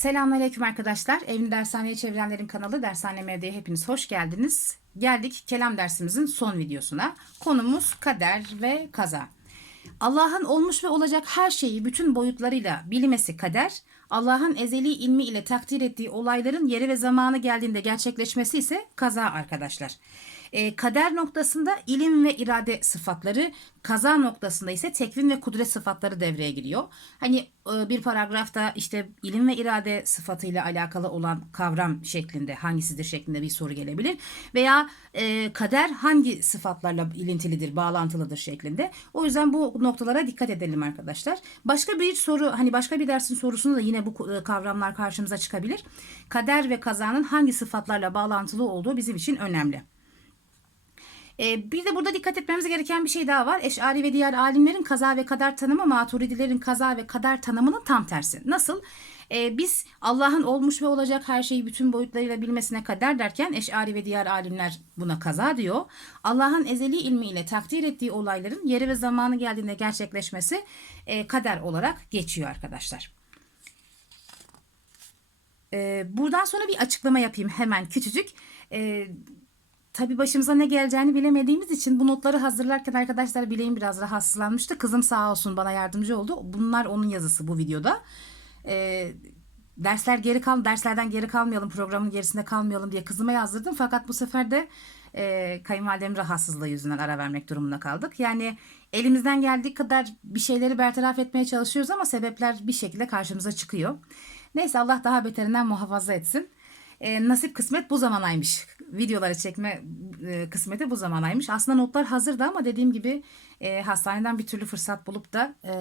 Selamünaleyküm arkadaşlar. Evini dershaneye çevirenlerin kanalı Dershane Mevdi'ye hepiniz hoş geldiniz. Geldik kelam dersimizin son videosuna. Konumuz kader ve kaza. Allah'ın olmuş ve olacak her şeyi bütün boyutlarıyla bilimesi kader, Allah'ın ezeli ilmi ile takdir ettiği olayların yeri ve zamanı geldiğinde gerçekleşmesi ise kaza arkadaşlar. E, kader noktasında ilim ve irade sıfatları, kaza noktasında ise tekvin ve kudret sıfatları devreye giriyor. Hani e, bir paragrafta işte ilim ve irade sıfatıyla alakalı olan kavram şeklinde hangisidir şeklinde bir soru gelebilir. Veya e, kader hangi sıfatlarla ilintilidir, bağlantılıdır şeklinde. O yüzden bu noktalara dikkat edelim arkadaşlar. Başka bir soru hani başka bir dersin sorusunda da yine bu e, kavramlar karşımıza çıkabilir. Kader ve kazanın hangi sıfatlarla bağlantılı olduğu bizim için önemli. Ee, bir de burada dikkat etmemiz gereken bir şey daha var. Eş'ari ve diğer alimlerin kaza ve kader tanımı maturidilerin kaza ve kader tanımının tam tersi. Nasıl? Ee, biz Allah'ın olmuş ve olacak her şeyi bütün boyutlarıyla bilmesine kader derken Eş'ari ve diğer alimler buna kaza diyor. Allah'ın ezeli ilmiyle takdir ettiği olayların yeri ve zamanı geldiğinde gerçekleşmesi e, kader olarak geçiyor arkadaşlar. Ee, buradan sonra bir açıklama yapayım hemen küçücük. Ee, tabii başımıza ne geleceğini bilemediğimiz için bu notları hazırlarken arkadaşlar bileğim biraz rahatsızlanmıştı. Kızım sağ olsun bana yardımcı oldu. Bunlar onun yazısı bu videoda. Ee, dersler geri kal derslerden geri kalmayalım programın gerisinde kalmayalım diye kızıma yazdırdım. Fakat bu sefer de e, kayınvalidem rahatsızlığı yüzünden ara vermek durumunda kaldık. Yani elimizden geldiği kadar bir şeyleri bertaraf etmeye çalışıyoruz ama sebepler bir şekilde karşımıza çıkıyor. Neyse Allah daha beterinden muhafaza etsin. E, nasip kısmet bu zamanaymış. Videoları çekme e, kısmeti bu zamanaymış. Aslında notlar hazırdı ama dediğim gibi e, hastaneden bir türlü fırsat bulup da e,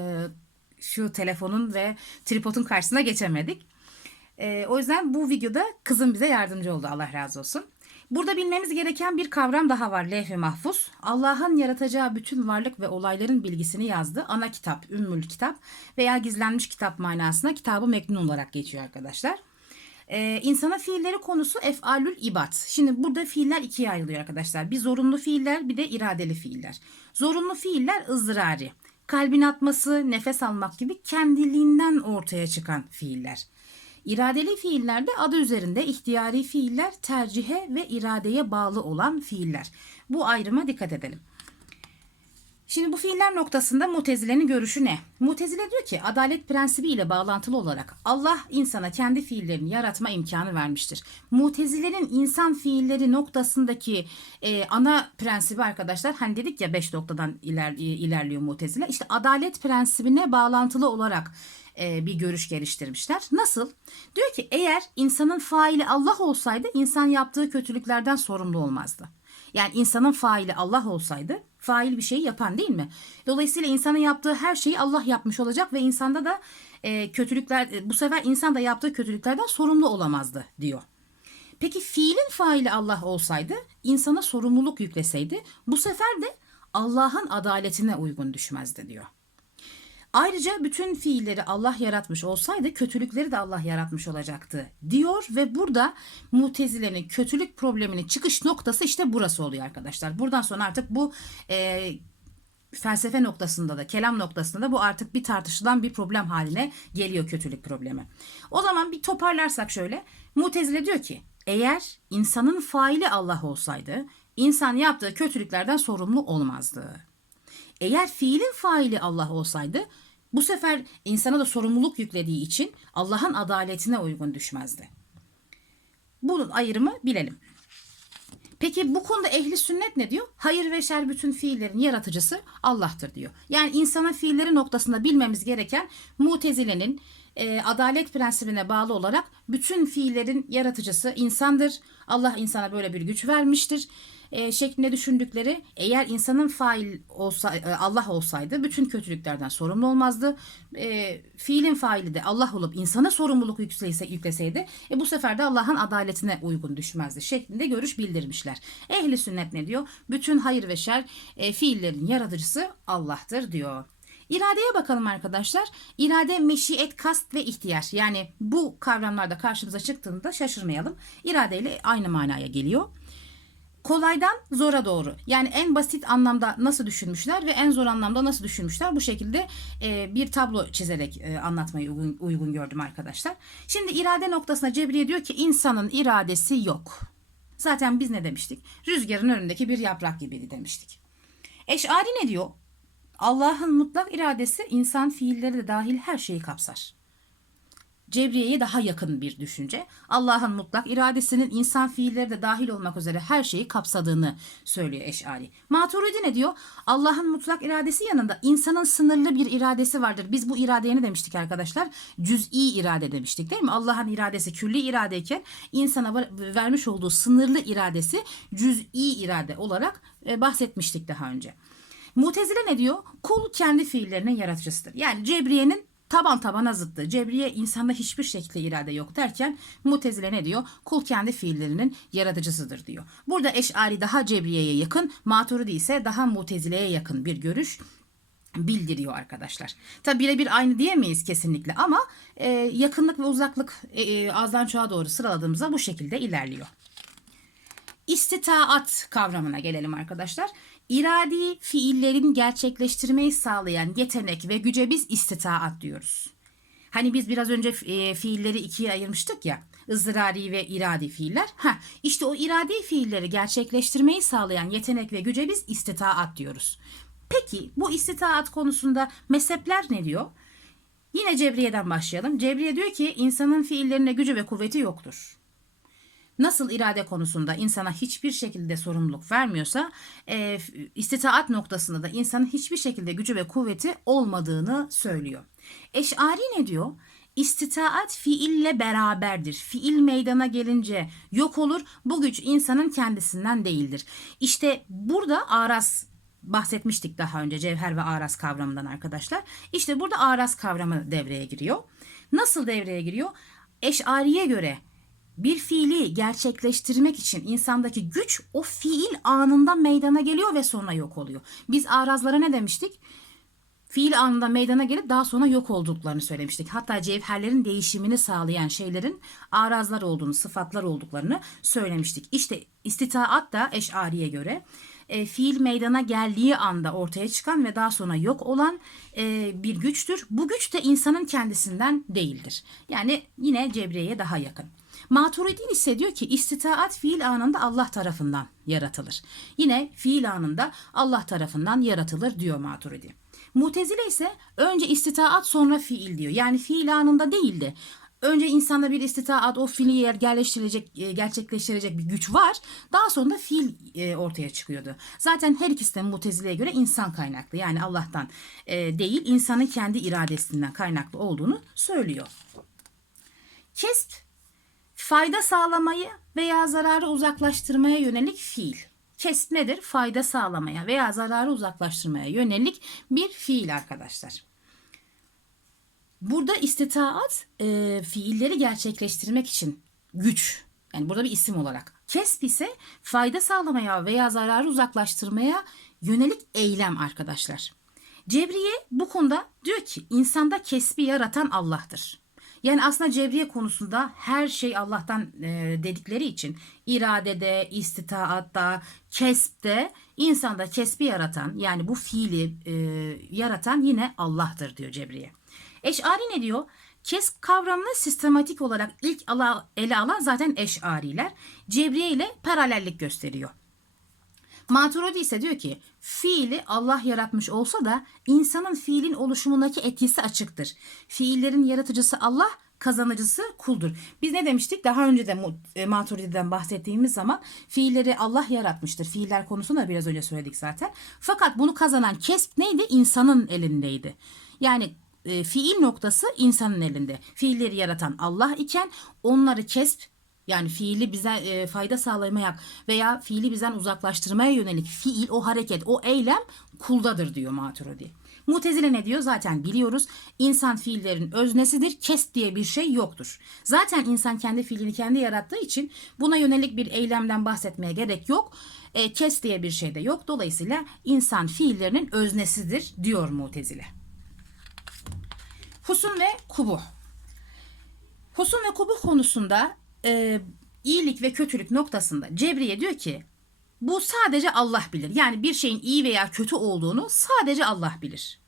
şu telefonun ve tripodun karşısına geçemedik. E, o yüzden bu videoda kızım bize yardımcı oldu. Allah razı olsun. Burada bilmemiz gereken bir kavram daha var levh-i mahfuz. Allah'ın yaratacağı bütün varlık ve olayların bilgisini yazdı. Ana kitap, ümmül kitap veya gizlenmiş kitap manasına kitabı meknun olarak geçiyor arkadaşlar. Ee, insana fiilleri konusu efalül ibad. Şimdi burada fiiller ikiye ayrılıyor arkadaşlar. Bir zorunlu fiiller bir de iradeli fiiller. Zorunlu fiiller ızdırari. Kalbin atması, nefes almak gibi kendiliğinden ortaya çıkan fiiller. İradeli fiillerde adı üzerinde ihtiyari fiiller tercihe ve iradeye bağlı olan fiiller. Bu ayrıma dikkat edelim. Şimdi bu fiiller noktasında Mutezile'nin görüşü ne? Mutezile diyor ki adalet prensibi ile bağlantılı olarak Allah insana kendi fiillerini yaratma imkanı vermiştir. Mutezile'nin insan fiilleri noktasındaki e, ana prensibi arkadaşlar hani dedik ya 5 noktadan iler, ilerliyor Mutezile. İşte adalet prensibine bağlantılı olarak e, bir görüş geliştirmişler. Nasıl? Diyor ki eğer insanın faili Allah olsaydı insan yaptığı kötülüklerden sorumlu olmazdı. Yani insanın faili Allah olsaydı fail bir şeyi yapan değil mi? Dolayısıyla insanın yaptığı her şeyi Allah yapmış olacak ve insanda da e, kötülükler bu sefer insan da yaptığı kötülüklerden sorumlu olamazdı diyor. Peki fiilin faili Allah olsaydı insana sorumluluk yükleseydi bu sefer de Allah'ın adaletine uygun düşmezdi diyor. Ayrıca bütün fiilleri Allah yaratmış olsaydı kötülükleri de Allah yaratmış olacaktı diyor ve burada mutezilenin kötülük probleminin çıkış noktası işte burası oluyor arkadaşlar. Buradan sonra artık bu e, felsefe noktasında da kelam noktasında da bu artık bir tartışılan bir problem haline geliyor kötülük problemi. O zaman bir toparlarsak şöyle mutezile diyor ki eğer insanın faili Allah olsaydı insan yaptığı kötülüklerden sorumlu olmazdı. Eğer fiilin faili Allah olsaydı bu sefer insana da sorumluluk yüklediği için Allah'ın adaletine uygun düşmezdi. Bunun ayrımı bilelim. Peki bu konuda ehli sünnet ne diyor? Hayır ve şer bütün fiillerin yaratıcısı Allah'tır diyor. Yani insana fiilleri noktasında bilmemiz gereken mutezilenin e, adalet prensibine bağlı olarak bütün fiillerin yaratıcısı insandır. Allah insana böyle bir güç vermiştir e, şeklinde düşündükleri eğer insanın fail olsa e, Allah olsaydı bütün kötülüklerden sorumlu olmazdı. E, fiilin faili de Allah olup insana sorumluluk yüklese, yükleseydi e, bu sefer de Allah'ın adaletine uygun düşmezdi şeklinde görüş bildirmişler. Ehli sünnet ne diyor? Bütün hayır ve şer e, fiillerin yaratıcısı Allah'tır diyor. İradeye bakalım arkadaşlar. İrade, meşiyet, kast ve ihtiyar. Yani bu kavramlarda karşımıza çıktığında şaşırmayalım. İrade ile aynı manaya geliyor. Kolaydan zora doğru. Yani en basit anlamda nasıl düşünmüşler ve en zor anlamda nasıl düşünmüşler. Bu şekilde e, bir tablo çizerek e, anlatmayı uygun, uygun gördüm arkadaşlar. Şimdi irade noktasına Cebriye diyor ki insanın iradesi yok. Zaten biz ne demiştik? Rüzgarın önündeki bir yaprak gibiydi demiştik. Eş'ari ne diyor? Allah'ın mutlak iradesi insan fiilleri de dahil her şeyi kapsar. Cebriye'ye daha yakın bir düşünce. Allah'ın mutlak iradesinin insan fiilleri de dahil olmak üzere her şeyi kapsadığını söylüyor Eş'ari. Maturidi ne diyor? Allah'ın mutlak iradesi yanında insanın sınırlı bir iradesi vardır. Biz bu iradeye ne demiştik arkadaşlar? Cüz'i irade demiştik değil mi? Allah'ın iradesi külli iradeyken insana ver- vermiş olduğu sınırlı iradesi cüz'i irade olarak e, bahsetmiştik daha önce. Mutezile ne diyor? Kul kendi fiillerinin yaratıcısıdır. Yani Cebriye'nin taban tabana zıttı. Cebriye insanda hiçbir şekilde irade yok derken Mutezile ne diyor? Kul kendi fiillerinin yaratıcısıdır diyor. Burada Eş'ari daha Cebriye'ye yakın, Maturidi ise daha Mutezile'ye yakın bir görüş bildiriyor arkadaşlar. Tabi birebir aynı diyemeyiz kesinlikle ama e, yakınlık ve uzaklık e, e, azdan çoğa doğru sıraladığımızda bu şekilde ilerliyor. İstitaat kavramına gelelim arkadaşlar. İradi fiillerin gerçekleştirmeyi sağlayan yetenek ve güce biz istitaat diyoruz. Hani biz biraz önce e, fiilleri ikiye ayırmıştık ya. ızdırari ve iradi fiiller. Ha, işte o iradi fiilleri gerçekleştirmeyi sağlayan yetenek ve güce biz istitaat diyoruz. Peki bu istitaat konusunda mezhepler ne diyor? Yine Cebriye'den başlayalım. Cebriye diyor ki insanın fiillerine gücü ve kuvveti yoktur nasıl irade konusunda insana hiçbir şekilde sorumluluk vermiyorsa e, istitaat noktasında da insanın hiçbir şekilde gücü ve kuvveti olmadığını söylüyor. Eş'ari ne diyor? İstitaat fiille beraberdir. Fiil meydana gelince yok olur. Bu güç insanın kendisinden değildir. İşte burada Aras bahsetmiştik daha önce cevher ve aras kavramından arkadaşlar. İşte burada aras kavramı devreye giriyor. Nasıl devreye giriyor? Eş'ariye göre bir fiili gerçekleştirmek için insandaki güç o fiil anında meydana geliyor ve sonra yok oluyor. Biz arazlara ne demiştik? Fiil anında meydana gelip daha sonra yok olduklarını söylemiştik. Hatta cevherlerin değişimini sağlayan şeylerin arazlar olduğunu, sıfatlar olduklarını söylemiştik. İşte istitaat da eşariye göre e, fiil meydana geldiği anda ortaya çıkan ve daha sonra yok olan e, bir güçtür. Bu güç de insanın kendisinden değildir. Yani yine Cebriye'ye daha yakın. Maturidi ise diyor ki istitaat fiil anında Allah tarafından yaratılır. Yine fiil anında Allah tarafından yaratılır diyor Maturidi. Mutezile ise önce istitaat sonra fiil diyor. Yani fiil anında değil de önce insanda bir istitaat o fiili yer gerçekleştirecek, gerçekleştirecek bir güç var. Daha sonra da fiil e, ortaya çıkıyordu. Zaten her ikisi de Mutezile'ye göre insan kaynaklı. Yani Allah'tan e, değil insanın kendi iradesinden kaynaklı olduğunu söylüyor. Kesp fayda sağlamayı veya zararı uzaklaştırmaya yönelik fiil. Kesp nedir? Fayda sağlamaya veya zararı uzaklaştırmaya yönelik bir fiil arkadaşlar. Burada istitaat e, fiilleri gerçekleştirmek için güç. Yani burada bir isim olarak. Kesp ise fayda sağlamaya veya zararı uzaklaştırmaya yönelik eylem arkadaşlar. Cebriye bu konuda diyor ki insanda kesbi yaratan Allah'tır. Yani aslında cebriye konusunda her şey Allah'tan e, dedikleri için iradede, istitaatta, kespte insanda kesbi yaratan yani bu fiili e, yaratan yine Allah'tır diyor cebriye. Eş'ari ne diyor? Kesp kavramını sistematik olarak ilk ala, ele alan zaten eş'ariler. Cebriye ile paralellik gösteriyor. Maturidi ise diyor ki fiili Allah yaratmış olsa da insanın fiilin oluşumundaki etkisi açıktır. Fiillerin yaratıcısı Allah, kazanıcısı kuldur. Biz ne demiştik? Daha önce de e, Maturidi'den bahsettiğimiz zaman fiilleri Allah yaratmıştır. Fiiller konusunu da biraz önce söyledik zaten. Fakat bunu kazanan kesp neydi? İnsanın elindeydi. Yani e, fiil noktası insanın elinde. Fiilleri yaratan Allah iken onları kesp yani fiili bize e, fayda sağlamaya veya fiili bizden uzaklaştırmaya yönelik fiil, o hareket, o eylem kuldadır diyor Maturidi. Mutezile ne diyor? Zaten biliyoruz. İnsan fiillerin öznesidir. Kes diye bir şey yoktur. Zaten insan kendi fiilini kendi yarattığı için buna yönelik bir eylemden bahsetmeye gerek yok. E, kes diye bir şey de yok. Dolayısıyla insan fiillerinin öznesidir diyor Mutezile. Husun ve kubuh. Husun ve kubuh konusunda e, iyilik ve kötülük noktasında Cebriye diyor ki Bu sadece Allah bilir. Yani bir şeyin iyi veya kötü olduğunu sadece Allah bilir.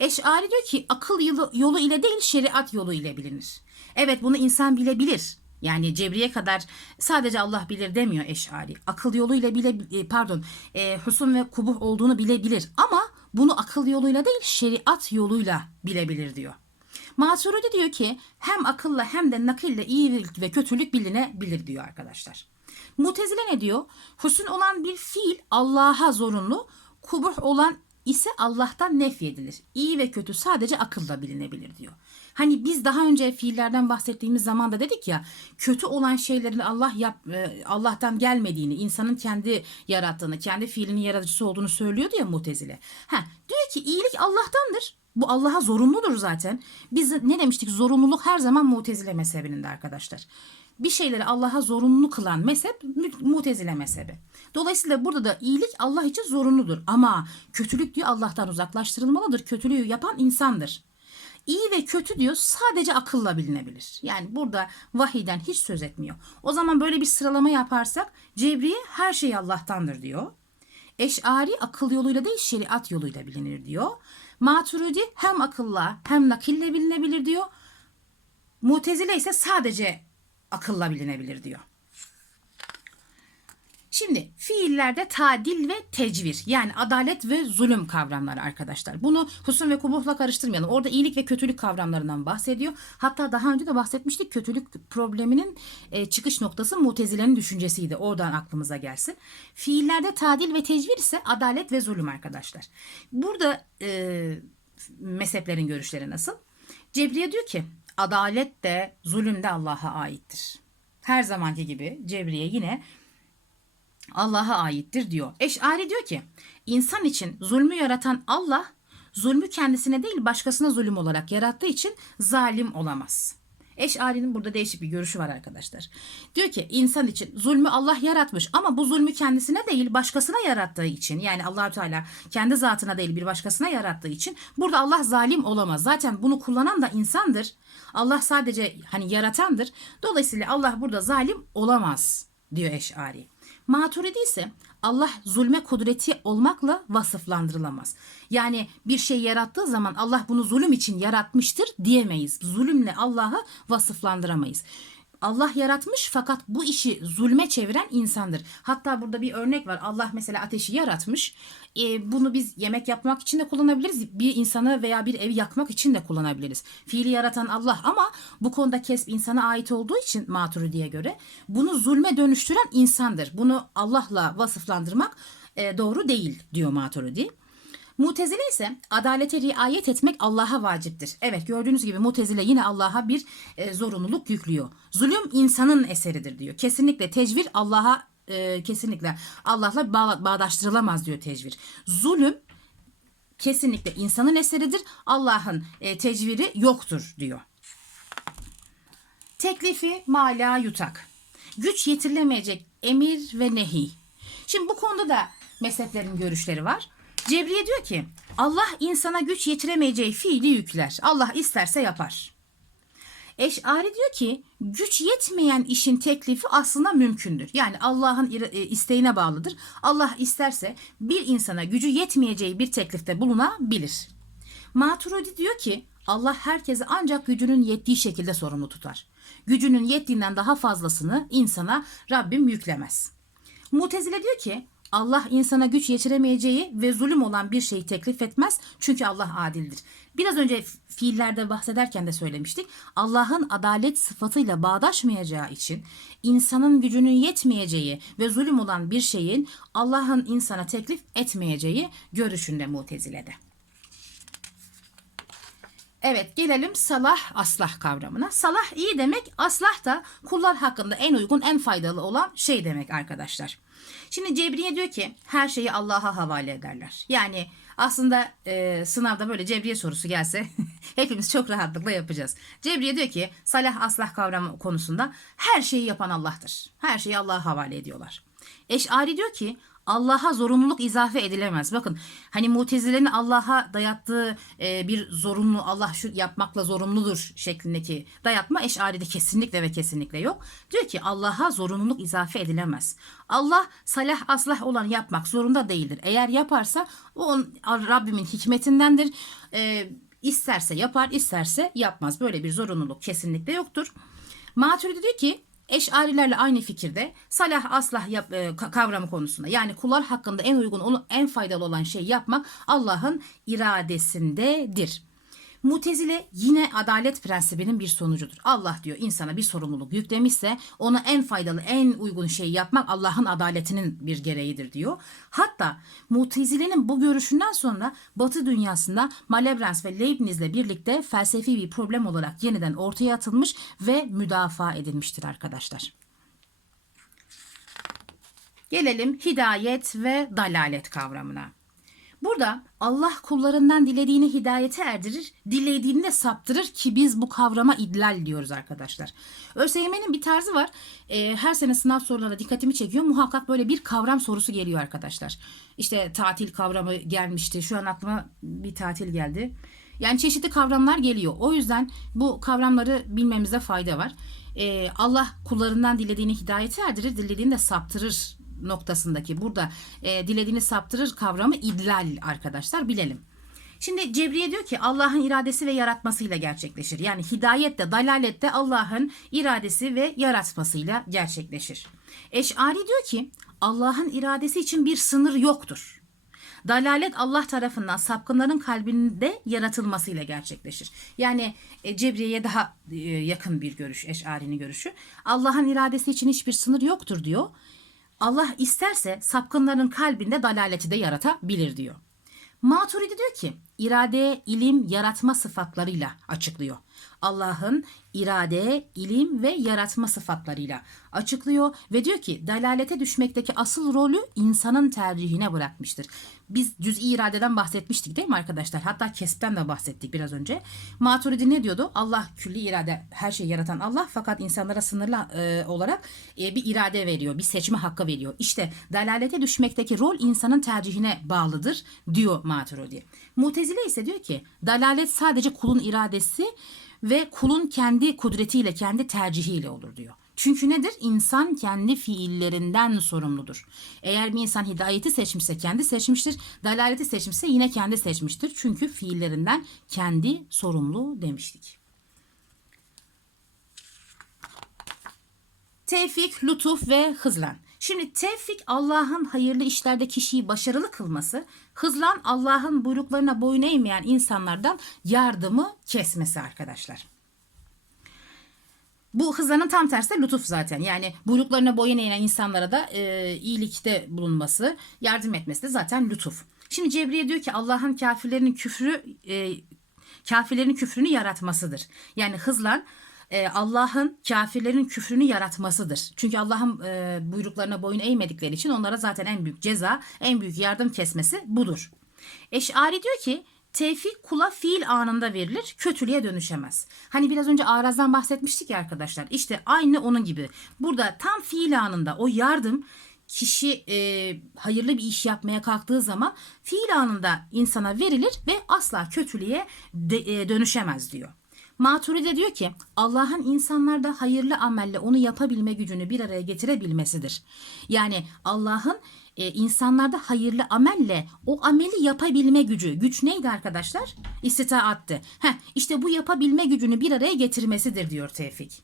Eş'ari diyor ki akıl yolu, yolu ile değil şeriat yolu ile bilinir. Evet bunu insan bilebilir. Yani cebriye kadar sadece Allah bilir demiyor Eş'ari. Akıl yoluyla bile e, pardon e, husun ve kubuh olduğunu bilebilir ama bunu akıl yoluyla değil şeriat yoluyla bilebilir diyor. Maturidi diyor ki hem akılla hem de nakille iyilik ve kötülük bilinebilir diyor arkadaşlar. Mutezile ne diyor? Husn olan bir fiil Allah'a zorunlu, kubuh olan ise Allah'tan nefyedilir. İyi ve kötü sadece akılla bilinebilir diyor. Hani biz daha önce fiillerden bahsettiğimiz zaman da dedik ya kötü olan şeylerin Allah yap, e, Allah'tan gelmediğini, insanın kendi yarattığını, kendi fiilinin yaratıcısı olduğunu söylüyordu ya Mutezile. Ha, diyor ki iyilik Allah'tandır. Bu Allah'a zorunludur zaten. Biz ne demiştik? Zorunluluk her zaman Mutezile mezhebinde arkadaşlar. Bir şeyleri Allah'a zorunlu kılan mezhep Mutezile mezhebi. Dolayısıyla burada da iyilik Allah için zorunludur. Ama kötülük diyor Allah'tan uzaklaştırılmalıdır. Kötülüğü yapan insandır. İyi ve kötü diyor sadece akılla bilinebilir. Yani burada vahiden hiç söz etmiyor. O zaman böyle bir sıralama yaparsak Cebriye her şey Allah'tandır diyor. Eş'ari akıl yoluyla değil şeriat yoluyla bilinir diyor. Maturidi hem akılla hem nakille bilinebilir diyor. Mutezile ise sadece akılla bilinebilir diyor. Şimdi fiillerde tadil ve tecvir yani adalet ve zulüm kavramları arkadaşlar. Bunu husun ve kubuhla karıştırmayalım. Orada iyilik ve kötülük kavramlarından bahsediyor. Hatta daha önce de bahsetmiştik kötülük probleminin e, çıkış noktası mutezilerin düşüncesiydi. Oradan aklımıza gelsin. Fiillerde tadil ve tecvir ise adalet ve zulüm arkadaşlar. Burada e, mezheplerin görüşleri nasıl? Cebriye diyor ki adalet de zulüm de Allah'a aittir. Her zamanki gibi Cebriye yine Allah'a aittir diyor. Eş'ari diyor ki insan için zulmü yaratan Allah zulmü kendisine değil başkasına zulüm olarak yarattığı için zalim olamaz. Eş'ari'nin burada değişik bir görüşü var arkadaşlar. Diyor ki insan için zulmü Allah yaratmış ama bu zulmü kendisine değil başkasına yarattığı için yani Allahü Teala kendi zatına değil bir başkasına yarattığı için burada Allah zalim olamaz. Zaten bunu kullanan da insandır. Allah sadece hani yaratandır. Dolayısıyla Allah burada zalim olamaz diyor Eş'ari. Maturidi ise Allah zulme kudreti olmakla vasıflandırılamaz. Yani bir şey yarattığı zaman Allah bunu zulüm için yaratmıştır diyemeyiz. Zulümle Allah'ı vasıflandıramayız. Allah yaratmış fakat bu işi zulme çeviren insandır. Hatta burada bir örnek var. Allah mesela ateşi yaratmış. E, bunu biz yemek yapmak için de kullanabiliriz. Bir insanı veya bir evi yakmak için de kullanabiliriz. Fiili yaratan Allah ama bu konuda kesb insana ait olduğu için Maturidi'ye göre bunu zulme dönüştüren insandır. Bunu Allah'la vasıflandırmak e, doğru değil diyor Maturidi. Mutezile ise adalete riayet etmek Allah'a vaciptir. Evet gördüğünüz gibi Mutezile yine Allah'a bir e, zorunluluk yüklüyor. Zulüm insanın eseridir diyor. Kesinlikle tecvir Allah'a e, kesinlikle Allah'la bağ, bağdaştırılamaz diyor tecvir. Zulüm kesinlikle insanın eseridir. Allah'ın e, tecviri yoktur diyor. Teklifi mala yutak. Güç yetirilemeyecek emir ve nehi. Şimdi bu konuda da mezheplerin görüşleri var. Cebriye diyor ki Allah insana güç yetiremeyeceği fiili yükler. Allah isterse yapar. Eş'ari diyor ki güç yetmeyen işin teklifi aslında mümkündür. Yani Allah'ın isteğine bağlıdır. Allah isterse bir insana gücü yetmeyeceği bir teklifte bulunabilir. Maturidi diyor ki Allah herkesi ancak gücünün yettiği şekilde sorumlu tutar. Gücünün yettiğinden daha fazlasını insana Rabbim yüklemez. Mutezile diyor ki Allah insana güç yetiremeyeceği ve zulüm olan bir şeyi teklif etmez çünkü Allah adildir. Biraz önce fiillerde bahsederken de söylemiştik. Allah'ın adalet sıfatıyla bağdaşmayacağı için insanın gücünün yetmeyeceği ve zulüm olan bir şeyin Allah'ın insana teklif etmeyeceği görüşünde mutezilede. Evet gelelim salah aslah kavramına. Salah iyi demek aslah da kullar hakkında en uygun en faydalı olan şey demek arkadaşlar. Şimdi Cebriye diyor ki her şeyi Allah'a havale ederler. Yani aslında e, sınavda böyle Cebriye sorusu gelse hepimiz çok rahatlıkla yapacağız. Cebriye diyor ki salah aslah kavramı konusunda her şeyi yapan Allah'tır. Her şeyi Allah'a havale ediyorlar. Eş'ari diyor ki Allah'a zorunluluk izafe edilemez. Bakın hani mutezilerin Allah'a dayattığı e, bir zorunlu Allah şu yapmakla zorunludur şeklindeki dayatma eşaride kesinlikle ve kesinlikle yok. Diyor ki Allah'a zorunluluk izafe edilemez. Allah salah aslah olan yapmak zorunda değildir. Eğer yaparsa o Rabbimin hikmetindendir. E, isterse yapar isterse yapmaz. Böyle bir zorunluluk kesinlikle yoktur. Maturidi diyor ki Eşarilerle aynı fikirde salah aslah yap, e, ka- kavramı konusunda yani kullar hakkında en uygun en faydalı olan şey yapmak Allah'ın iradesindedir. Mutezile yine adalet prensibinin bir sonucudur. Allah diyor insana bir sorumluluk yüklemişse ona en faydalı, en uygun şeyi yapmak Allah'ın adaletinin bir gereğidir diyor. Hatta Mutezile'nin bu görüşünden sonra Batı dünyasında Malebrans ve Leibniz'le birlikte felsefi bir problem olarak yeniden ortaya atılmış ve müdafaa edilmiştir arkadaşlar. Gelelim hidayet ve dalalet kavramına. Burada Allah kullarından dilediğini hidayete erdirir, dilediğini de saptırır ki biz bu kavrama idlal diyoruz arkadaşlar. ÖSYM'nin bir tarzı var. Ee, her sene sınav sorularına dikkatimi çekiyor. Muhakkak böyle bir kavram sorusu geliyor arkadaşlar. İşte tatil kavramı gelmişti. Şu an aklıma bir tatil geldi. Yani çeşitli kavramlar geliyor. O yüzden bu kavramları bilmemize fayda var. Ee, Allah kullarından dilediğini hidayete erdirir, dilediğini de saptırır noktasındaki burada e, dilediğini saptırır kavramı idlal arkadaşlar bilelim. Şimdi Cebriye diyor ki Allah'ın iradesi ve yaratmasıyla gerçekleşir. Yani hidayet de dalalet de Allah'ın iradesi ve yaratmasıyla gerçekleşir. Eş'ari diyor ki Allah'ın iradesi için bir sınır yoktur. Dalalet Allah tarafından sapkınların kalbinde yaratılmasıyla gerçekleşir. Yani e, Cebriye'ye daha e, yakın bir görüş, Eş'ari'nin görüşü. Allah'ın iradesi için hiçbir sınır yoktur diyor. Allah isterse sapkınların kalbinde dalaleti de yaratabilir diyor. Maturidi diyor ki irade, ilim, yaratma sıfatlarıyla açıklıyor. Allah'ın irade, ilim ve yaratma sıfatlarıyla açıklıyor ve diyor ki dalalete düşmekteki asıl rolü insanın tercihine bırakmıştır. Biz cüz'i iradeden bahsetmiştik değil mi arkadaşlar? Hatta kesipten de bahsettik biraz önce. Maturidi ne diyordu? Allah külli irade, her şeyi yaratan Allah fakat insanlara sınırlı e, olarak e, bir irade veriyor, bir seçme hakkı veriyor. İşte dalalete düşmekteki rol insanın tercihine bağlıdır diyor Maturidi. Mutezile ise diyor ki dalalet sadece kulun iradesi ve kulun kendi kudretiyle, kendi tercihiyle olur diyor. Çünkü nedir? İnsan kendi fiillerinden sorumludur. Eğer bir insan hidayeti seçmişse kendi seçmiştir. Dalaleti seçmişse yine kendi seçmiştir. Çünkü fiillerinden kendi sorumlu demiştik. Tevfik, lütuf ve hızlan. Şimdi tevfik Allah'ın hayırlı işlerde kişiyi başarılı kılması, hızlan Allah'ın buyruklarına boyun eğmeyen insanlardan yardımı kesmesi arkadaşlar. Bu hızlanın tam tersi de lütuf zaten. Yani buyruklarına boyun eğen insanlara da e, iyilikte bulunması, yardım etmesi de zaten lütuf. Şimdi Cebriye diyor ki Allah'ın kafirlerin küfrü e, kafirlerin küfrünü yaratmasıdır. Yani hızlan e, Allah'ın kafirlerin küfrünü yaratmasıdır. Çünkü Allah'ın e, buyruklarına boyun eğmedikleri için onlara zaten en büyük ceza, en büyük yardım kesmesi budur. Eş'ari diyor ki tevfik kula fiil anında verilir, kötülüğe dönüşemez. Hani biraz önce arazdan bahsetmiştik ya arkadaşlar. İşte aynı onun gibi. Burada tam fiil anında o yardım kişi e, hayırlı bir iş yapmaya kalktığı zaman fiil anında insana verilir ve asla kötülüğe de, e, dönüşemez diyor. Maturide diyor ki Allah'ın insanlarda hayırlı amelle onu yapabilme gücünü bir araya getirebilmesidir. Yani Allah'ın e, insanlarda hayırlı amelle o ameli yapabilme gücü. Güç neydi arkadaşlar? İstitaattı. Heh, işte bu yapabilme gücünü bir araya getirmesidir diyor Tevfik.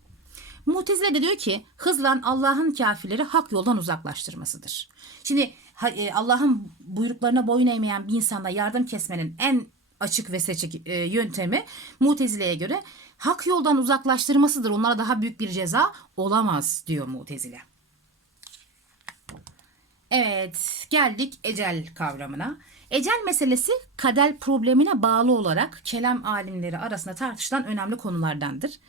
Mutezile de diyor ki hızlan Allah'ın kafirleri hak yoldan uzaklaştırmasıdır. Şimdi e, Allah'ın buyruklarına boyun eğmeyen bir insanda yardım kesmenin en açık ve seçik e, yöntemi Mutezile'ye göre hak yoldan uzaklaştırmasıdır. Onlara daha büyük bir ceza olamaz diyor Mutezile. Evet, geldik ecel kavramına. Ecel meselesi kader problemine bağlı olarak kelam alimleri arasında tartışılan önemli konulardandır.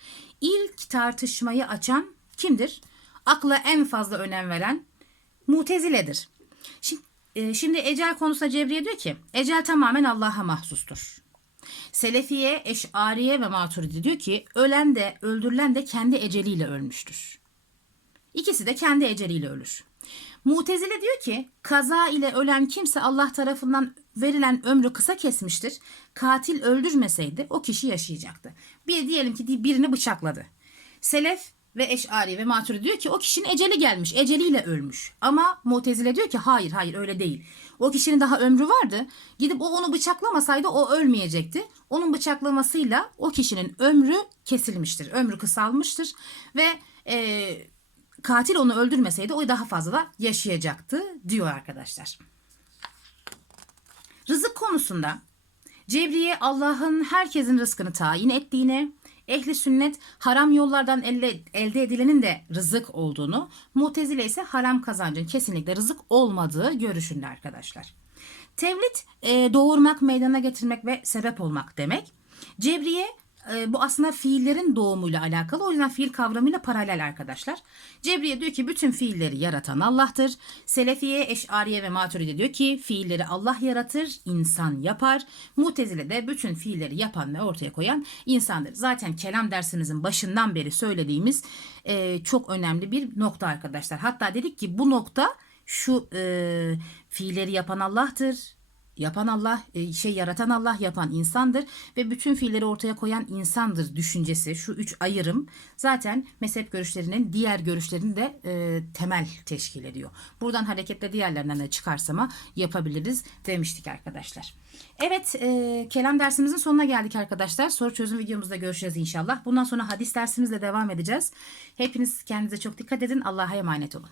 İlk tartışmayı açan kimdir? Akla en fazla önem veren Mutezile'dir. Şimdi, e, şimdi ecel konusunda Cebriye diyor ki, ecel tamamen Allah'a mahsustur. Selefiye, Eş'ariye ve Maturidi diyor ki, ölen de öldürülen de kendi eceliyle ölmüştür. İkisi de kendi eceliyle ölür. Mutezile diyor ki kaza ile ölen kimse Allah tarafından verilen ömrü kısa kesmiştir. Katil öldürmeseydi o kişi yaşayacaktı. Bir diyelim ki birini bıçakladı. Selef ve Eş'ari ve Maturidi diyor ki o kişinin eceli gelmiş. Eceliyle ölmüş. Ama Mutezile diyor ki hayır hayır öyle değil. O kişinin daha ömrü vardı. Gidip o onu bıçaklamasaydı o ölmeyecekti. Onun bıçaklamasıyla o kişinin ömrü kesilmiştir. Ömrü kısalmıştır. Ve e, katil onu öldürmeseydi o daha fazla yaşayacaktı diyor arkadaşlar. Rızık konusunda Cebriye Allah'ın herkesin rızkını tayin ettiğine, ehli sünnet haram yollardan elde, elde edilenin de rızık olduğunu, mutezile ise haram kazancın kesinlikle rızık olmadığı görüşünde arkadaşlar. Tevlit e, doğurmak, meydana getirmek ve sebep olmak demek. Cebriye e, bu aslında fiillerin doğumuyla alakalı. O yüzden fiil kavramıyla paralel arkadaşlar. Cebriye diyor ki bütün fiilleri yaratan Allah'tır. Selefiye, Eş'ariye ve Maturidi diyor ki fiilleri Allah yaratır, insan yapar. Mutezile de bütün fiilleri yapan ve ortaya koyan insandır. Zaten kelam dersimizin başından beri söylediğimiz e, çok önemli bir nokta arkadaşlar. Hatta dedik ki bu nokta şu e, fiilleri yapan Allah'tır. Yapan Allah, e, şey yaratan Allah, yapan insandır ve bütün fiilleri ortaya koyan insandır düşüncesi. Şu üç ayrım zaten mezhep görüşlerinin diğer görüşlerini de e, temel teşkil ediyor. Buradan hareketle diğerlerinden de çıkarsama yapabiliriz demiştik arkadaşlar. Evet, e, kelam dersimizin sonuna geldik arkadaşlar. Soru çözüm videomuzda görüşeceğiz inşallah. Bundan sonra hadis dersimizle devam edeceğiz. Hepiniz kendinize çok dikkat edin. Allah'a emanet olun.